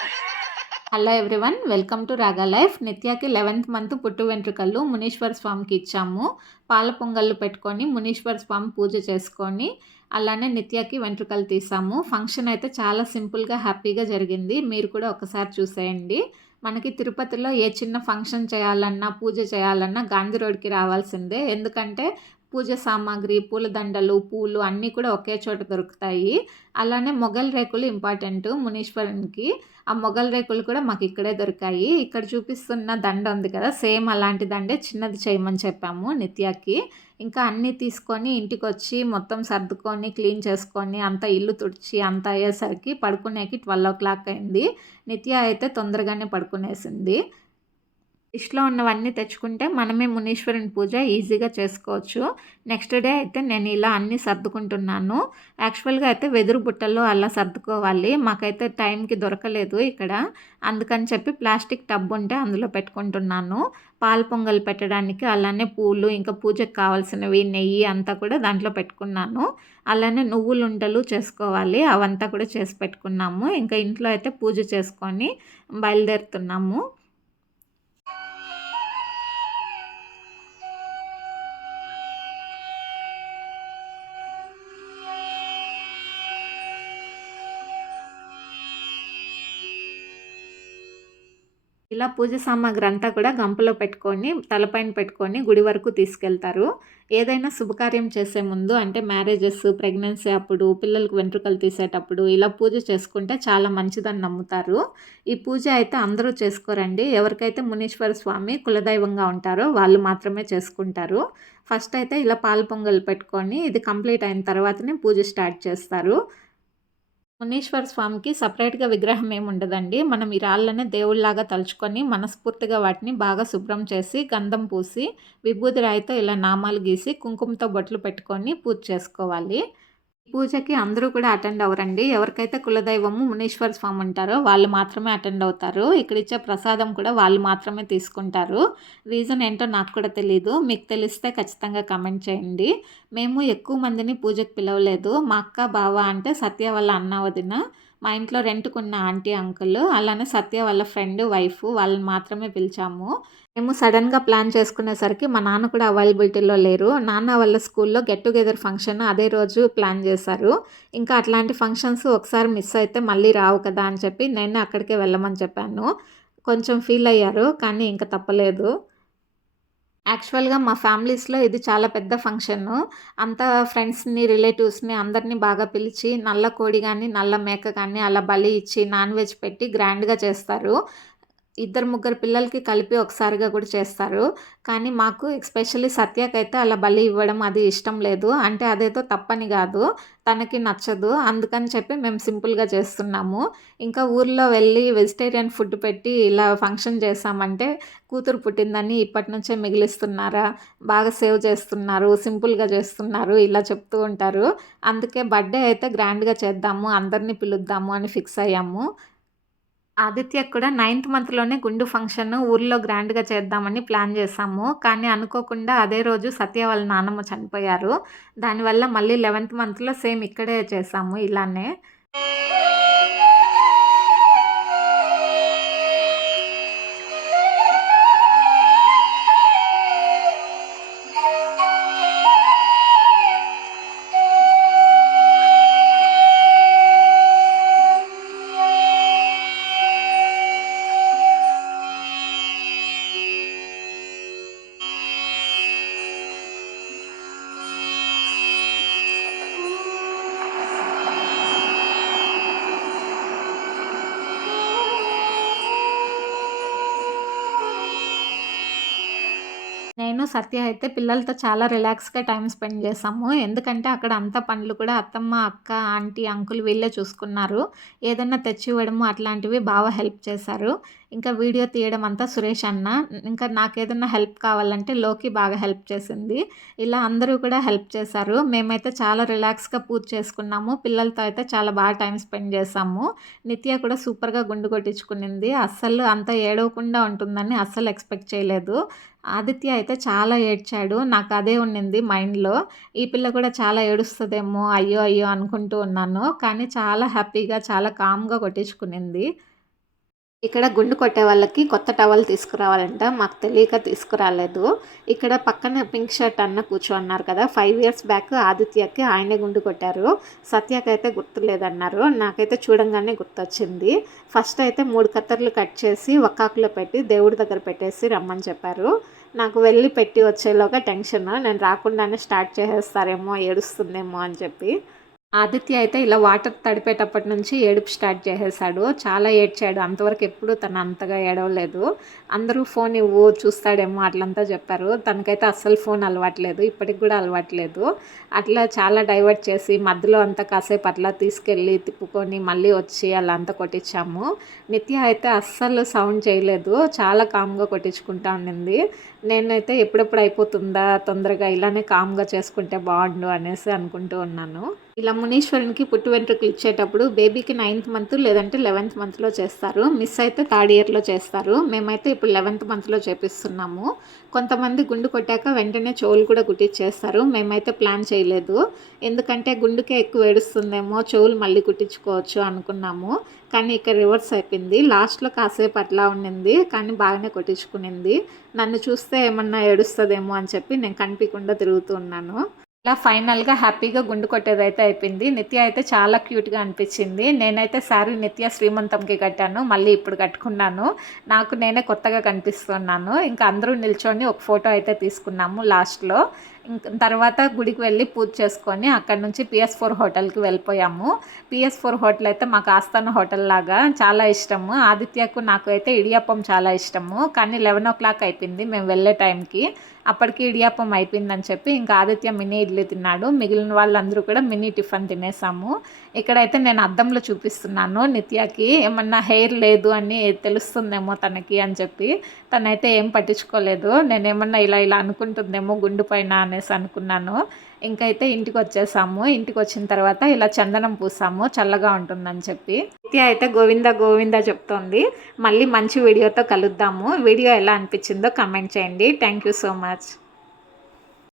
Hello everyone welcome to Raga life నిత్యాకి eleventh month పుట్టు వెంట్రుకలు మునీశ్వర స్వామికి ఇచ్చాము. పాల పొంగళ్ళు పెట్టుకొని మునీశ్వర స్వామి పూజ చేసుకొని అలానే నిత్యాకి వెంట్రుకలు తీసాము. ఫంక్షన్ అయితే చాలా సింపుల్గా హ్యాపీగా జరిగింది. మీరు కూడా ఒకసారి చూసేయండి. మనకి తిరుపతిలో ఏ చిన్న ఫంక్షన్ చేయాలన్నా పూజ చేయాలన్నా గాంధీ రోడ్కి రావాల్సిందే. ఎందుకంటే పూజ సామాగ్రి పూలదండలు పూలు అన్నీ కూడా ఒకే చోట దొరుకుతాయి. అలానే మొగల్ రేకులు ఇంపార్టెంట్ మునీశ్వరునికి. ఆ మొగల్ రేకులు కూడా మాకు ఇక్కడే దొరికాయి. ఇక్కడ చూపిస్తున్న దండ ఉంది కదా సేమ్ అలాంటి దండే చిన్నది చేయమని చెప్పాము నిత్యాకి. ఇంకా అన్నీ తీసుకొని ఇంటికి వచ్చి మొత్తం సర్దుకొని క్లీన్ చేసుకొని అంతా ఇల్లు తుడిచి అంతా అయ్యేసరికి పడుకునేకి ట్వెల్వ్ ఓ క్లాక్ అయింది. నిత్య అయితే తొందరగానే పడుకునేసింది. లిస్ట్లో ఉన్నవన్నీ తెచ్చుకుంటే మనమే మునీశ్వరుని పూజ ఈజీగా చేసుకోవచ్చు. నెక్స్ట్ డే అయితే నేను ఇలా అన్నీ సర్దుకుంటున్నాను. యాక్చువల్గా అయితే వెదురు బుట్టల్లో అలా సర్దుకోవాలి. మాకైతే టైంకి దొరకలేదు ఇక్కడ. అందుకని చెప్పి ప్లాస్టిక్ టబ్ ఉంటే అందులో పెట్టుకుంటున్నాను. పాల పొంగల్ పెట్టడానికి అలానే పూలు ఇంకా పూజకు కావాల్సినవి నెయ్యి అంతా కూడా దాంట్లో పెట్టుకున్నాను. అలానే నువ్వులు ఉంటలు చేసుకోవాలి. అవంతా కూడా చేసి పెట్టుకున్నాము. ఇంకా ఇంట్లో అయితే పూజ చేసుకొని బయలుదేరుతున్నాము. ఇలా పూజ సామాగ్రి అంతా కూడా గంపలో పెట్టుకొని తలపైన పెట్టుకొని గుడి వరకు తీసుకెళ్తారు. ఏదైనా శుభకార్యం చేసే ముందు అంటే మ్యారేజెస్ ప్రెగ్నెన్సీ అప్పుడు పిల్లలకు వెంట్రుకలు తీసేటప్పుడు ఇలా పూజ చేసుకుంటే చాలా మంచిదని నమ్ముతారు. ఈ పూజ అయితే అందరూ చేసుకోరండి. ఎవరికైతే మునీశ్వర స్వామి కులదైవంగా ఉంటారో వాళ్ళు మాత్రమే చేసుకుంటారు. ఫస్ట్ అయితే ఇలా పాలు పొంగల్ పెట్టుకొని ఇది కంప్లీట్ అయిన తర్వాతనే పూజ స్టార్ట్ చేస్తారు. మునీశ్వర స్వామికి సపరేట్గా విగ్రహం ఏమి ఉండదండి. మనం ఈ రాళ్ళనే దేవుళ్ళలాగా తలుచుకొని మనస్ఫూర్తిగా వాటిని బాగా శుభ్రం చేసి గంధం పూసి విభూతి రాయితో ఇలా నామాలు గీసి కుంకుమతో బొట్లు పెట్టుకొని పూజ చేసుకోవాలి. పూజకి అందరూ కూడా అటెండ్ అవ్వరండి. ఎవరికైతే కులదైవము మునీశ్వర స్వామి ఉంటారో వాళ్ళు మాత్రమే అటెండ్ అవుతారు. ఇక్కడ ఇచ్చే ప్రసాదం కూడా వాళ్ళు మాత్రమే తీసుకుంటారు. రీజన్ ఏంటో నాకు కూడా తెలియదు మీకు తెలిస్తే ఖచ్చితంగా కమెంట్ చేయండి. మేము ఎక్కువ మందిని పూజకు పిలవలేదు. మా అక్క బావ అంటే సత్య వాళ్ళ అన్న వదిన. మా ఇంట్లో రెంట్కున్న ఆంటీ అంకుల్ అలానే సత్య వాళ్ళ ఫ్రెండ్ వైఫ్ వాళ్ళని మాత్రమే పిలిచాము. మేము సడన్గా ప్లాన్ చేసుకునేసరికి మా నాన్న కూడా అవైలబిలిటీలో లేరు. నాన్న వాళ్ళ స్కూల్లో గెట్ టుగెదర్ ఫంక్షన్ అదే రోజు ప్లాన్ చేశారు. ఇంకా అట్లాంటి ఫంక్షన్స్ ఒకసారి మిస్ అయితే మళ్ళీ రావు కదా అని చెప్పి నేను అక్కడికే వెళ్ళమని చెప్పాను. కొంచెం ఫీల్ అయ్యారు కానీ ఇంకా తప్పలేదు. యాక్చువల్గా మా ఫ్యామిలీస్లో ఇది చాలా పెద్ద ఫంక్షను. అంతా ఫ్రెండ్స్ని రిలేటివ్స్ని అందరినీ బాగా పిలిచి నల్ల కోడి కానీ నల్ల మేక కానీ అలా బలి ఇచ్చి నాన్ వెజ్ పెట్టి గ్రాండ్గా చేస్తారు. ఇద్దరు ముగ్గురు పిల్లలకి కలిపి ఒకసారిగా కూడా చేస్తారు. కానీ మాకు ఎస్పెషల్లీ సత్యకైతే అలా బలి ఇవ్వడం అది ఇష్టం లేదు. అంటే అదేదో తప్పని కాదు. తనకి నచ్చదు. అందుకని చెప్పి మేము సింపుల్గా చేస్తున్నాము. ఇంకా ఊర్లో వెళ్ళి వెజిటేరియన్ ఫుడ్ పెట్టి ఇలా ఫంక్షన్ చేసామంటే కూతురు పుట్టిందని ఇప్పటి నుంచే మిగిలిస్తున్నారా? బాగా సేవ్ చేస్తున్నారు. సింపుల్గా చేస్తున్నారు. ఇలా చెప్తూ ఉంటారు. అందుకే బర్త్డే అయితే గ్రాండ్గా చేద్దాము. అందరినీ పిలుద్దాము అని ఫిక్స్ అయ్యాము. ఆదిత్య కూడా నైన్త్ మంత్లోనే గుండు ఫంక్షన్ ఊర్లో గ్రాండ్గా చేద్దామని ప్లాన్ చేసాము కానీ అనుకోకుండా అదే రోజు సత్య వాళ్ళ నాన్నమ్మ చనిపోయారు. దానివల్ల మళ్ళీ లెవెన్త్ మంత్లో సేమ్ ఇక్కడే చేసాము ఇలానే. సత్య అయితే పిల్లలతో చాలా రిలాక్స్గా టైం స్పెండ్ చేసాము. ఎందుకంటే అక్కడ అంత పనులు కూడా అత్తమ్మ అక్క ఆంటీ అంకుల్ వీళ్ళే చూసుకున్నారు. ఏదన్నా తెచ్చి ఇవ్వడము అట్లాంటివి బాగా హెల్ప్ చేశారు. ఇంకా వీడియో తీయడం అంతా సురేష్ అన్న. ఇంకా నాకు ఏదన్నా హెల్ప్ కావాలంటే లోకి బాగా హెల్ప్ చేసింది. ఇలా అందరూ కూడా హెల్ప్ చేశారు. మేమైతే చాలా రిలాక్స్గా పూజ చేసుకున్నాము. పిల్లలతో అయితే చాలా బాగా టైం స్పెండ్ చేసాము నిత్య కూడా సూపర్గా గుండు కొట్టించుకునింది. అస్సలు అంత ఏడవకుండా ఉంటుందని అస్సలు ఎక్స్పెక్ట్ చేయలేదు. ఆదిత్య అయితే చాలా ఏడ్చాడు. నాకు అదే ఉండింది మైండ్లో. ఈ పిల్ల కూడా చాలా ఏడుస్తుందేమో అయ్యో అయ్యో అనుకుంటూ ఉన్నాను. కానీ చాలా హ్యాపీగా చాలా కామ్గా కొట్టించుకునింది. ఇక్కడ గుండు కొట్టే వాళ్ళకి కొత్త టవల్ తీసుకురావాలంట. మాకు తెలియక తీసుకురాలేదు. ఇక్కడ పక్కన పింక్ షర్ట్ అన్న కూర్చోన్నారు కదా. ఫైవ్ ఇయర్స్ బ్యాక్ ఆదిత్యకి ఆయనే గుండు కొట్టారు. సత్యకైతే గుర్తులేదన్నారు. నాకైతే చూడంగానే గుర్తొచ్చింది. ఫస్ట్ అయితే మూడు కత్తర్లు కట్ చేసి ఒక్కాకులో పెట్టి దేవుడి దగ్గర పెట్టేసి రమ్మని చెప్పారు. నాకు వెళ్ళి పెట్టి వచ్చేలోగా టెన్షన్. నేను రాకుండానే స్టార్ట్ చేసేస్తారేమో ఏడుస్తుందేమో అని చెప్పి. ఆదిత్య అయితే ఇలా వాటర్ తడిపేటప్పటి నుంచి ఏడుపు స్టార్ట్ చేసేసాడు. చాలా ఏడ్చాడు. అంతవరకు ఎప్పుడు తను అంతగా ఏడవలేదు. అందరూ ఫోన్ ఇవ్వు చూస్తాడేమో అట్లంతా చెప్పారు. తనకైతే అస్సలు ఫోన్ అలవాట్లేదు. ఇప్పటికి కూడా అలవాట్లేదు. అట్లా చాలా డైవర్ట్ చేసి మధ్యలో అంతా కాసేపు అట్లా తీసుకెళ్ళి తిప్పుకొని మళ్ళీ వచ్చి అలా అంతా కొట్టించాము. నిత్య అయితే అస్సలు సౌండ్ చేయలేదు. చాలా కామ్గా కొట్టించుకుంటా ఉండింది. నేనైతే ఎప్పుడెప్పుడు అయిపోతుందా తొందరగా ఇలానే కామ్గా చేసుకుంటే బాగుండు అనేసి అనుకుంటూ ఉన్నాను. ఇలా మునీశ్వరునికి పుట్టు వెంట్రుకలు ఇచ్చేటప్పుడు బేబీకి నైన్త్ మంత్ లేదంటే లెవెన్త్ మంత్లో చేస్తారు. మిస్ అయితే థర్డ్ ఇయర్లో చేస్తారు. మేమైతే ఇప్పుడు లెవెన్త్ మంత్లో చేపిస్తున్నాము. కొంతమంది గుండు కొట్టాక వెంటనే చెవులు కూడా కుట్టించేస్తారు మేమైతే ప్లాన్ చేయలేదు. ఎందుకంటే గుండుకే ఎక్కువ ఏడుస్తుందేమో చెవులు మళ్ళీ కుట్టించుకోవచ్చు అనుకున్నాము. కానీ ఇక్కడ రివర్స్ అయిపోయింది. లాస్ట్లో కాసేపు అట్లా ఉండింది. కానీ బాగానే కొట్టించుకునింది. నన్ను చూస్తే ఏమన్నా ఏడుస్తుందేమో అని చెప్పి నేను కనిపించకుండా తిరుగుతూ ఉన్నాను. ఇలా ఫైనల్గా హ్యాపీగా గుండు కొట్టేదైతే అయిపోయింది. నిత్య అయితే చాలా క్యూట్గా అనిపించింది. నేనైతే శారీ నిత్య శ్రీమంతంకి కట్టాను. మళ్ళీ ఇప్పుడు కట్టుకున్నాను. నాకు నేనే కొత్తగా కనిపిస్తున్నాను. ఇంకా అందరూ నిల్చొని ఒక ఫోటో అయితే తీసుకున్నాము లాస్ట్లో. తర్వాత గుడికి వెళ్ళి పూజ చేసుకొని అక్కడ నుంచి పిఎస్ ఫోర్ హోటల్కి వెళ్ళిపోయాము. పిఎస్ ఫోర్ హోటల్ అయితే మాకు ఆస్థాన హోటల్ లాగా చాలా ఇష్టము. ఆదిత్యకు నాకు అయితే ఇడియాపం చాలా ఇష్టము. కానీ లెవెన్ ఓ క్లాక్ అయిపోయింది మేము వెళ్ళే టైంకి. అప్పటికి ఇడియాపం అయిపోయిందని చెప్పి ఇంకా ఆదిత్య మినీ ఇడ్లీ తిన్నాడు. మిగిలిన వాళ్ళందరూ కూడా మినీ టిఫిన్ తినేసాము. ఇక్కడైతే నేను అద్దంలో చూపిస్తున్నాను నిత్యకి. ఏమన్నా హెయిర్ లేదు అని తెలుస్తుందేమో తనకి అని చెప్పి. తనైతే ఏం పట్టించుకోలేదు. నేనేమన్నా ఇలా ఇలా అనుకుంటుందేమో గుండు పైన అనేసి అనుకున్నాను. ఇంకైతే ఇంటికి వచ్చేసాము ఇంటికి వచ్చిన తర్వాత ఇలా చందనం పూసాము. చల్లగా ఉంటుందని చెప్పి. నిత్య అయితే గోవింద గోవింద చెప్తోంది. మళ్ళీ మంచి వీడియోతో కలుద్దాము. వీడియో ఎలా అనిపించిందో కమెంట్ చేయండి. Thank you so much.